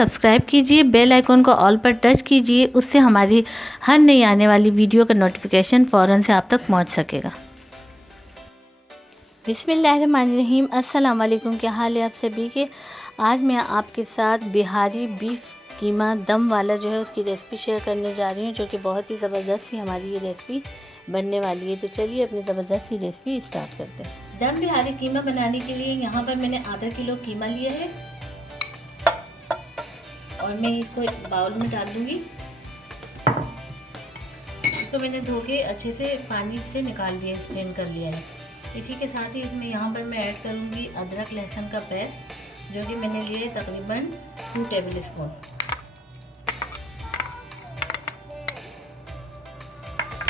Subscribe कीजिए, bell icon को all पर टच कीजिए, उससे हमारी हर नई आने वाली वीडियो का नोटिफिकेशन फ़ौरन से आप तक पहुंच सकेगा। बिस्मिल्लाहिर्रहमानिर्रहीम, अस्सलाम वालेकुम। क्या हाल है आप सभी के। आज मैं आपके साथ बिहारी बीफ कीमा दम वाला जो है उसकी रेसिपी शेयर करने जा रही हूँ, जो कि बहुत ही ज़बरदस्त सी हमारी ये रेसिपी बनने वाली है। तो चलिए अपनी ज़बरदस्त सी रेसिपी स्टार्ट करते हैं। दम बिहारी कीमा बनाने के लिए यहाँ पर मैंने आधा किलो कीमा लिया है और मैं इसको एक बाउल में डाल दूँगी। इसको मैंने धो के अच्छे से पानी से निकाल दिया, स्ट्रेन कर लिया है। इसी के साथ ही इसमें यहाँ पर मैं ऐड करूँगी अदरक लहसुन का पेस्ट, जो कि मैंने लिए तकरीबन 2 टेबल स्पून।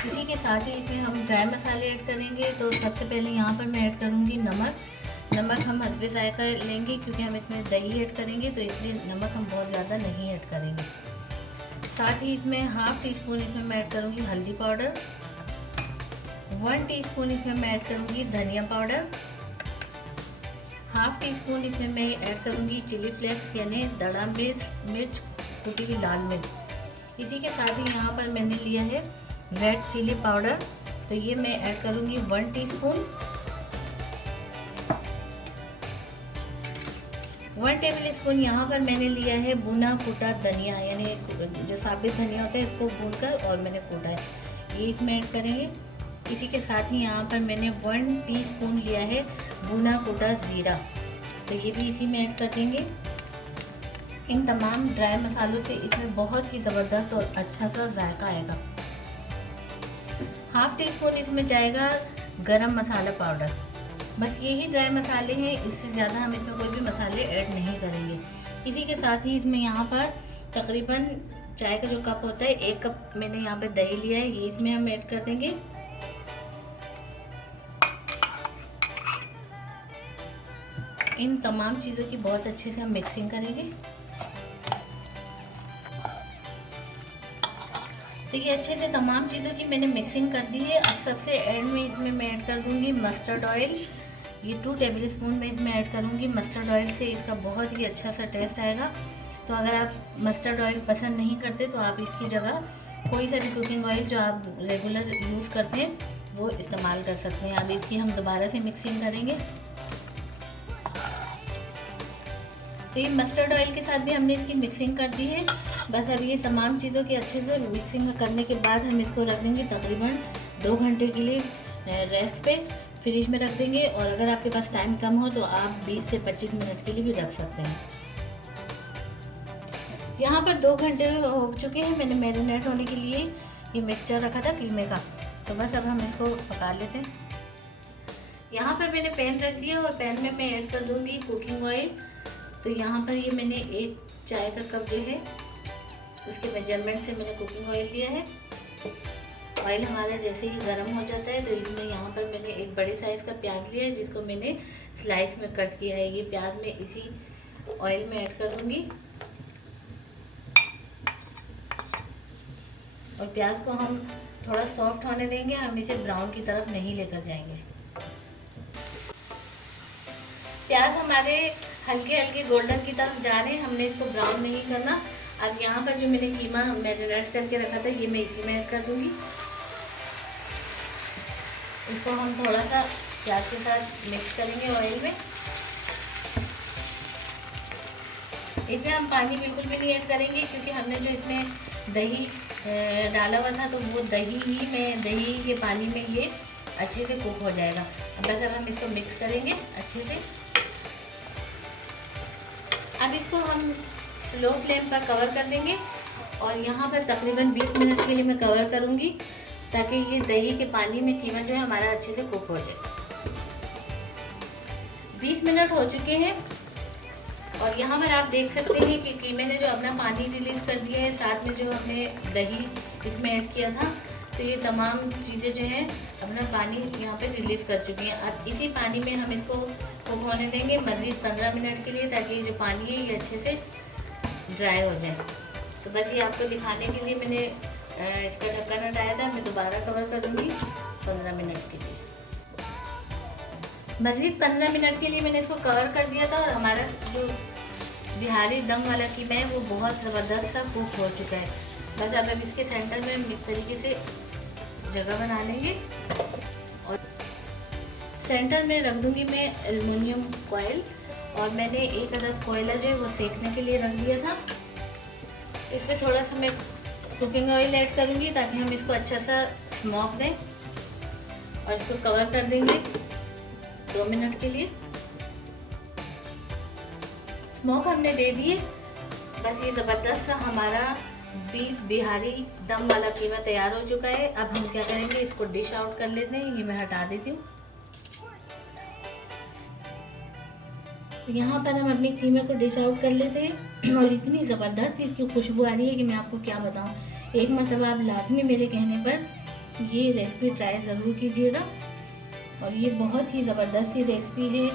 इसी के साथ ही इसमें हम ड्राई मसाले ऐड करेंगे। तो सबसे पहले यहाँ पर मैं ऐड करूँगी नमक हम हस्बे जायका लेंगे, क्योंकि हम इसमें दही ऐड करेंगे, तो इसलिए नमक हम बहुत ज़्यादा नहीं ऐड करेंगे। साथ ही इसमें हाफ टी स्पून इसमें मैं ऐड करूँगी हल्दी पाउडर, 1 टीस्पून इसमें मैं ऐड करूँगी धनिया पाउडर, हाफ टी स्पून इसमें मैं ऐड करूँगी चिली फ्लेक्स यानी दड़ा मिर्च कुटी हुई लाल मिर्च। इसी के साथ ही यहाँ पर मैंने लिया है रेड चिली पाउडर, तो ये मैं ऐड करूँगी 1 टीस्पून। 1 टेबल स्पून यहाँ पर मैंने लिया है भुना कूटा धनिया, यानी जो साबित धनिया होता है इसको भूनकर और मैंने कूटा है, ये इसमें ऐड करेंगे। इसी के साथ ही यहाँ पर मैंने 1 टीस्पून लिया है भुना कूटा ज़ीरा, तो ये भी इसी में ऐड कर देंगे। इन तमाम ड्राई मसालों से इसमें बहुत ही ज़बरदस्त और अच्छा सा जायका आएगा। हाफ टी स्पून इसमें जाएगा गरम मसाला पाउडर। बस यही ड्राई मसाले हैं, इससे ज़्यादा हम इसमें कोई भी मसाले ऐड नहीं करेंगे। इसी के साथ ही इसमें यहाँ पर तकरीबन चाय का जो कप होता है 1 कप मैंने यहाँ पे दही लिया है, ये इसमें हम ऐड कर देंगे। इन तमाम चीज़ों की बहुत अच्छे से हम मिक्सिंग करेंगे। तो ये अच्छे से तमाम चीज़ों की मैंने मिक्सिंग कर दी है। अब सबसे एंड में इसमें मैं ऐड कर दूंगी मस्टर्ड ऑयल, ये 2 टेबल स्पून में इसमें ऐड करूंगी। मस्टर्ड ऑयल से इसका बहुत ही अच्छा सा टेस्ट आएगा। तो अगर आप मस्टर्ड ऑयल पसंद नहीं करते तो आप इसकी जगह कोई सा भी कुकिंग ऑयल जो आप रेगुलर यूज़ करते हैं वो इस्तेमाल कर सकते हैं। अब इसकी हम दोबारा से मिक्सिंग करेंगे। तो ये मस्टर्ड ऑयल के साथ भी हमने इसकी मिक्सिंग कर दी है। बस अब ये तमाम चीज़ों की अच्छे से मिक्सिंग करने के बाद हम इसको रख देंगे तकरीबन 2 घंटे के लिए रेस्ट पे, फ्रिज में रख देंगे। और अगर आपके पास टाइम कम हो तो आप 20 से 25 मिनट के लिए भी रख सकते हैं। यहाँ पर 2 घंटे हो चुके हैं, मैंने मैरिनेट होने के लिए ये मिक्सचर रखा था कीमे का। तो बस अब हम इसको पका लेते हैं। यहाँ पर मैंने पैन रख दिया और पैन में मैं ऐड कर दूँगी कुकिंग ऑयल। तो यहाँ पर ये मैंने 1 चाय का कप जो है उसके मेजरमेंट से मैंने कुकिंग ऑयल लिया है। ऑयल हमारा जैसे ही गर्म हो जाता है तो इसमें यहाँ पर मैंने एक बड़े साइज़ का प्याज लिया है, जिसको मैंने स्लाइस में कट किया है। ये प्याज मैं इसी ऑयल में ऐड कर दूँगी और प्याज को हम थोड़ा सॉफ्ट होने देंगे, हम इसे ब्राउन की तरफ नहीं लेकर जाएंगे। प्याज हमारे हल्के हल्के गोल्डन की तरफ जा रहे हैं, हमने इसको ब्राउन नहीं करना। अब यहाँ पर जो मैंने कीमा मैरिनेट करके रखा था ये मैं इसी में ऐड कर दूँगी। इसको हम थोड़ा सा प्याज के साथ मिक्स करेंगे ऑयल में। इसमें हम पानी बिल्कुल भी नहीं ऐड करेंगे, क्योंकि हमने जो इसमें दही डाला हुआ था तो वो दही के पानी में ये अच्छे से कुक हो जाएगा। बस अब हम इसको मिक्स करेंगे अच्छे से। अब इसको हम स्लो फ्लेम पर कवर कर देंगे और यहाँ पर तकरीबन 20 मिनट के लिए मैं कवर करूँगी, ताकि ये दही के पानी में कीमा जो है हमारा अच्छे से कुक हो जाए। 20 मिनट हो चुके हैं और यहाँ पर आप देख सकते हैं कि कीमे ने जो अपना पानी रिलीज़ कर दिया है, साथ में जो हमने दही इसमें ऐड किया था, तो ये तमाम चीज़ें जो हैं अपना पानी यहाँ पे रिलीज़ कर चुकी हैं। अब इसी पानी में हम इसको कुक होने देंगे मज़ीद 15 मिनट के लिए, ताकि ये जो पानी है ये अच्छे से ड्राई हो जाए। तो बस ये आपको दिखाने के लिए मैंने इसका ढक्कन हटाया था। मैं दोबारा कवर कर दूँगी 15 मिनट के लिए। मज़ीद 15 मिनट के लिए मैंने इसको कवर कर दिया था और हमारा जो बिहारी दम वाला कीमा है वो बहुत ज़बरदस्त सा कुक हो चुका है। बस अब इसके सेंटर में हम इस तरीके से जगह बना लेंगे और सेंटर में रख दूंगी मैं एल्युमिनियम फॉइल। और मैंने एक अदद कोयला जो है वो सेकने के लिए रख दिया था। इसमें थोड़ा सा मैं कुकिंग ऑयल ऐड करूँगी ताकि हम इसको अच्छा सा स्मोक दें और इसको कवर कर देंगे 2 मिनट के लिए। स्मोक हमने दे दिए। बस ये ज़बरदस्त सा हमारा बीफ बिहारी दम वाला कीमा तैयार हो चुका है। अब हम क्या करेंगे, इसको डिश आउट कर लेते हैं। ये मैं हटा देती हूँ। तो यहाँ पर हम अपने कीमे को डिश आउट कर लेते हैं और इतनी ज़बरदस्त इसकी खुशबू आ रही है कि मैं आपको क्या बताऊँ। एक मरतबा आप लाजमी मेरे कहने पर ये रेसिपी ट्राई ज़रूर कीजिएगा। और ये बहुत ही ज़बरदस्त सी रेसिपी है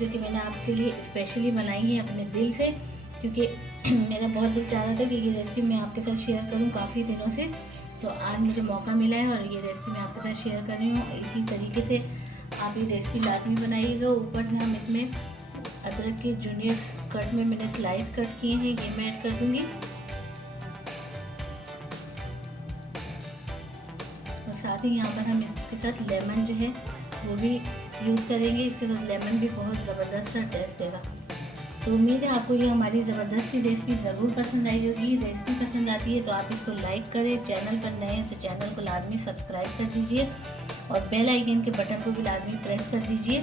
जो कि मैंने आपके लिए स्पेशली बनाई है अपने दिल से, क्योंकि मेरा बहुत दिल चाह रहा था कि ये रेसिपी मैं आपके साथ शेयर करूं काफ़ी दिनों से। तो आज मुझे मौका मिला है और ये रेसिपी मैं आपके साथ शेयर कर रही हूँ। इसी तरीके से आप ये रेसिपी लाजमी बनाइएगा। ऊपर से हम इसमें अदरक के जूनियर कट में मैंने स्लाइस कट किए हैं, ये मैं ऐड कर दूँगी। और साथ ही यहाँ पर हम इसके साथ लेमन जो है वो भी यूज़ करेंगे। इसके साथ लेमन भी बहुत ज़बरदस्त सा टेस्ट देगा। तो उम्मीद है आपको ये हमारी ज़बरदस्त सी रेसिपी ज़रूर पसंद आई होगी। रेसिपी पसंद आती है तो आप इसको लाइक करें। चैनल पर नए हैं तो चैनल को लाजमी सब्सक्राइब कर दीजिए और बेल आइकन के बटन को भी लाजमी प्रेस कर दीजिए,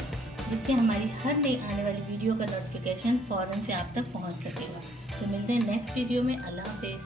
जिससे हमारी हर नई आने वाली वीडियो का नोटिफिकेशन फ़ौरन से आप तक पहुँच सकेगा। तो मिलते हैं नेक्स्ट वीडियो में। अल्लाह हाफिज़।